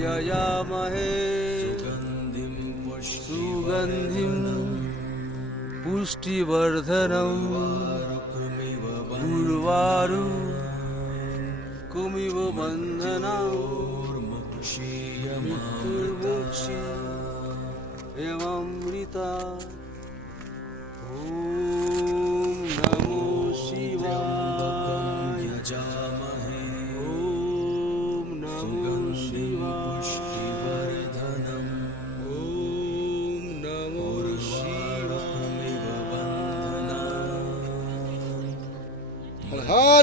यजामहे सुगन्धिं पुष्टिवर्धनम् उर्वारु कुमिव बन्धना मृत्युर्मुक्षि एवमृता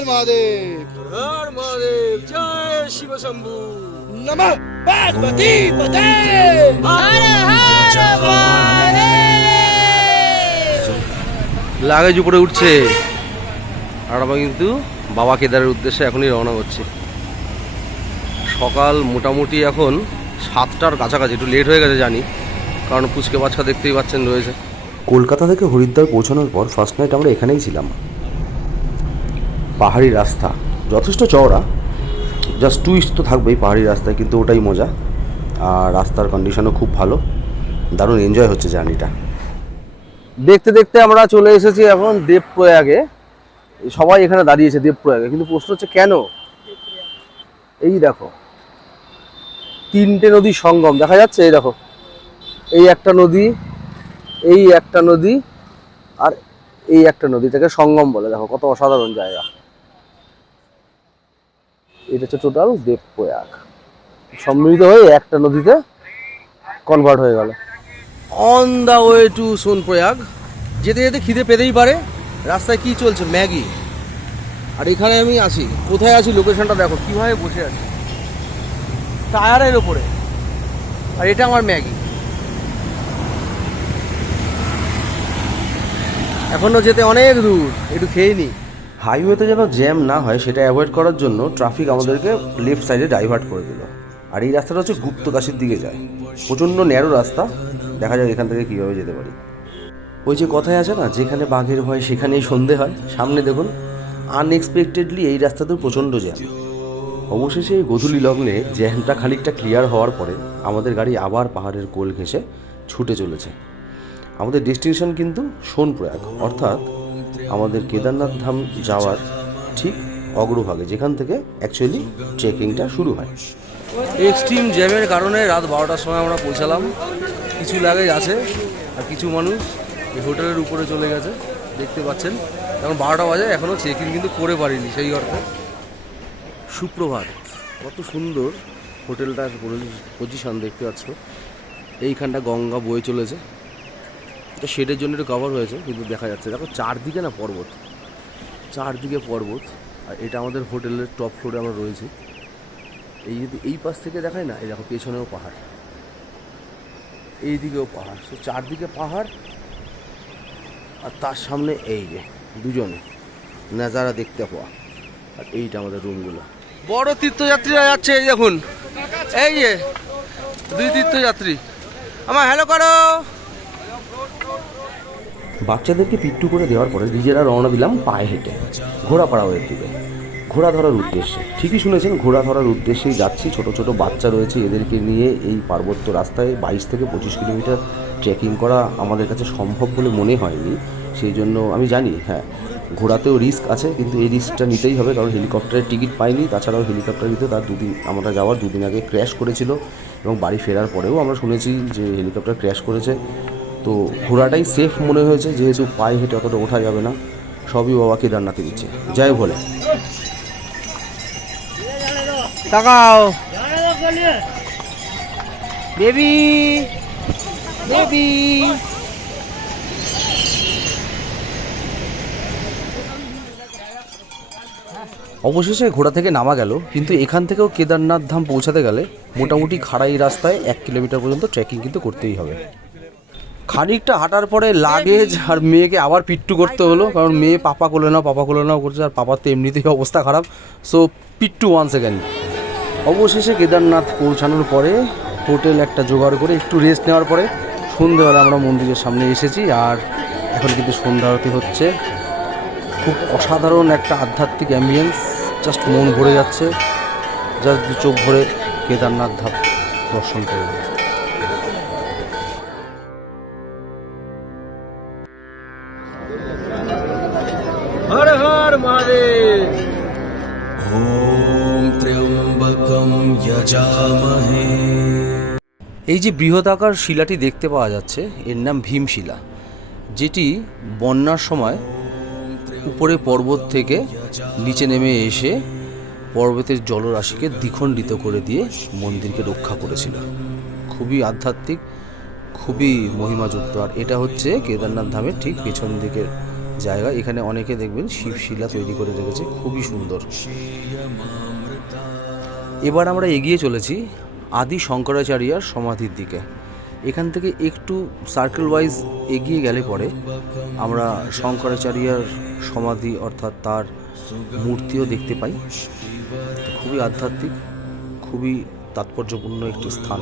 হর মহাদেব। হর মহাদেব জয় শিব শম্ভু। নম পার্বতী পদে। হর হর লাগেজ উপরে উঠছে। আর আমরা কিন্তু বাবা কেদারের উদ্দেশ্যে এখনই রওনা করছি সকাল মোটামুটি এখন সাতটার কাছাকাছি একটু লেট হয়ে গেছে জানি কারণ পুচকে বাচ্চা দেখতেই পাচ্ছেন রয়েছে। কলকাতা থেকে হরিদ্বার পৌঁছানোর পর ফার্স্ট নাইট আমরা এখানেই ছিলাম। পাহাড়ি রাস্তা। যথেষ্ট চওড়া। জাস্ট টুইস্ট তো থাকবেই পাহাড়ি রাস্তায়, কিন্তু ওটাই মজা। আর রাস্তার কন্ডিশনও খুব ভালো। দারুণ এনজয় হচ্ছে জার্নিটা দেখতে দেখতে আমরা চলে এসেছি এখন দেবপ্রয়াগে। সবাই এখানে দাঁড়িয়েছে দেবপ্রয়াগে। কিন্তু প্রশ্ন হচ্ছে কেন? এই দেখো। তিনটে নদীর সঙ্গম। দেখা যাচ্ছে? এই দেখো। এই একটা নদী, এই একটা নদী, আর এই একটা নদী থেকে সঙ্গম বলে। দেখো, কত অসাধারণ জায়গা। এটা হচ্ছে টোটাল দেবপ্রয়াগ। সম্মিলিত হয়ে একটা নদীতে কনভার্ট হয়ে গেল। On the way to Sonprayag, যেতে যেতে খিদে পেতেই পারে। রাস্তায় কি চলছে? ম্যাগি। আর এখানে আমি আছি। কোথায় আছি? লোকেশনটা দেখো। কীভাবে বসে আছি। টায়ারের ওপরে। আর এটা আমার ম্যাগি। এখনও যেতে অনেক দূর। একটু খেয়ে নি। হাইওয়েতে যেন জ্যাম না হয়, সেটা অ্যাভয়েড করার জন্য ট্রাফিক আমাদেরকে লেফট সাইডে ডাইভার্ট করে দিল। আর এই রাস্তাটা হচ্ছে গুপ্তকাশির দিকে যায়। প্রচণ্ড ন্যারো রাস্তা। দেখা যাক এখান থেকে কীভাবে যেতে পারি। ওই যে কথায় আছে না, যেখানে বাঘের ভয়, সেখানেই সন্ধে হয়। সামনে দেখুন আনএক্সপেক্টেডলি এই রাস্তাতেও প্রচণ্ড জ্যাম অবশেষে এই গধূলি লগ্নে জ্যামটা খানিকটা ক্লিয়ার হওয়ার পরে আমাদের গাড়ি আবার পাহাড়ের কোল ঘেঁষে ছুটে চলেছে। আমাদের ডেস্টিনেশন কিন্তু সোনপ্রয়াগ অর্থাৎ আমাদের কেদারনাথ ধাম যাওয়ার ঠিক অগ্রভাগে, যেখান থেকে অ্যাকচুয়ালি ট্রেকিংটা শুরু হয়। এক্সট্রিম জ্যামের কারণে রাত বারোটার সময় আমরা পৌঁছালাম। কিছু লাগেজ আছে আর কিছু মানুষ এই হোটেলের উপরে চলে গেছে, দেখতে পাচ্ছেন। এখন বারোটা বাজে এখনও চেক ইন কিন্তু করে পারিনি সেই অর্থে। সুপ্রভাত, কত সুন্দর হোটেলটার পজিশন দেখতে পাচ্ছ। এইখানটা গঙ্গা বয়ে চলেছে। এটা শেডের জন্য একটু কভার হয়েছে, কিন্তু দেখা যাচ্ছে, দেখো চারদিকে না পর্বত। চারদিকে পর্বত, আর এটা আমাদের হোটেলের টপ ফ্লোরে আমরা রয়েছি। এই যদি এই পাশ থেকে দেখায় না, এই দেখো পেছনেও পাহাড়। এই দিকেও পাহাড়। সো চারদিকে পাহাড়, আর তার সামনে এই যে দুজনে, নাজারা দেখতে পাওয়া। আর এইটা আমাদের রুমগুলো বড় তীর্থযাত্রীরা যাচ্ছে, এই দেখুন। এই যে, দুই তীর্থযাত্রী। আমার হ্যালো করো। বাচ্চাদেরকে পিট্টু করে দেওয়ার পরে নিজেরা রওনা দিলাম পায়ে হেঁটে। ঘোড়াপাড়া ওয়ের দিকে ঘোড়া ধরার উদ্দেশ্যে। ঠিকই শুনেছেন, ঘোড়া ধরার উদ্দেশ্যেই যাচ্ছি। ছোট ছোট বাচ্চা রয়েছে, এদেরকে নিয়ে এই পার্বত্য রাস্তায় বাইশ থেকে পঁচিশ কিলোমিটার ট্রেকিং করা আমাদের কাছে সম্ভব বলে মনে হয়নি। সেই জন্য আমি জানি হ্যাঁ ঘোড়াতেও রিস্ক আছে, কিন্তু এই রিস্কটা নিতেই হবে, কারণ হেলিকপ্টারের টিকিট পাইনি। তাছাড়াও হেলিকপ্টার দিতে তার দুদিন, আমরা যাওয়ার দুদিন আগে ক্র্যাশ করেছিল এবং বাড়ি ফেরার পরেও আমরা শুনেছি যে হেলিকপ্টার ক্র্যাশ করেছে। তো ঘোড়াটাই সেফ মনে হয়েছে যেহেতু পায়ে হেঁটে অতটা ওঠা যাবে না। সবই বাবা কেদারনাথে দিচ্ছে। জয় ভোলে তাকাও। বেবি বেবি অবশেষে ঘোড়া থেকে নামা গেল কিন্তু এখান থেকেও কেদারনাথ ধাম পৌঁছাতে গেলে মোটামুটি খাড়াই রাস্তায় এক কিলোমিটার পর্যন্ত ট্রেকিং কিন্তু করতেই হবে। খানিকটা হাঁটার পরে লাগেজ আর মেয়েকে আবার পিট্টু করতে হলো কারণ মেয়ে পাপা কোলে না পাপা কোলে নাও করছে আর পাপার তো এমনিতেই অবস্থা খারাপ। সো পিট্টু ওয়ান সেকেন্ড অবশেষে কেদারনাথ পৌঁছানোর পরে হোটেল একটা জোগাড় করে একটু রেস্ট নেওয়ার পরে সন্ধ্যেবেলা আমরা মন্দিরের সামনে এসেছি আর এখন কিন্তু সন্ধ্যা আরতি হচ্ছে। খুব অসাধারণ একটা আধ্যাত্মিক অ্যাম্বিয়েন্স জাস্ট মন ভরে যাচ্ছে। জাস্ট দু চোখ ভরে কেদারনাথ ধাপ দর্শন করুন ওম ত্র্যম্বকম যজামহে এই যে বৃহদাকার শিলাটি দেখতে পাওয়া যাচ্ছে, এর নাম ভীমশিলা, যেটি বন্যার সময় উপরে পর্বত থেকে নিচে নেমে এসে পর্বতের জলরাশিকে দ্বিখণ্ডিত করে দিয়ে মন্দিরকে রক্ষা করেছিল। খুবই আধ্যাত্মিক, খুবই মহিমাযুক্ত। আর এটা হচ্ছে কেদারনাথ ধামের ঠিক পেছন দিকের জায়গা। এখানে অনেকে দেখবেন শিবশিলা তৈরি করে রেখেছে। খুবই সুন্দর। এবার আমরা এগিয়ে চলেছি আদি শঙ্করাচার্যার সমাধির দিকে। এখান থেকে একটু সার্কেল ওয়াইজ এগিয়ে গেলে পরে আমরা শঙ্করাচার্যার সমাধি অর্থাৎ তার মূর্তিও দেখতে পাই। খুবই আধ্যাত্মিক, খুবই তাৎপর্যপূর্ণ একটি স্থান।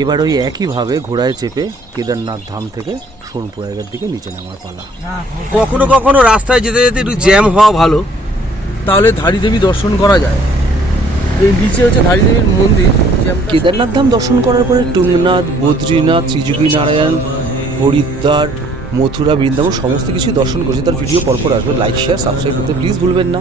এবার ওই একইভাবে ঘোড়ায় চেপে কেদারনাথ ধাম থেকে সোনপুরাগের দিকে নিচে নামার পালা। কখনো কখনো রাস্তায় যেতে যেতে একটু জ্যাম হওয়া ভালো। তাহলে ধারী দেবী দর্শন করা যায়। এই নিচে হচ্ছে ধারী দেবীর মন্দির কেদারনাথ ধাম দর্শন করার পরে টুংনাথ বদ্রীনাথ ত্রিযুগী নারায়ণ হরিদ্বার মথুরা বৃন্দাবন সমস্ত কিছু দর্শন করেছে। তার ভিডিও পরপর আসবে। লাইক শেয়ার সাবস্ক্রাইব করতে প্লিজ ভুলবেন না।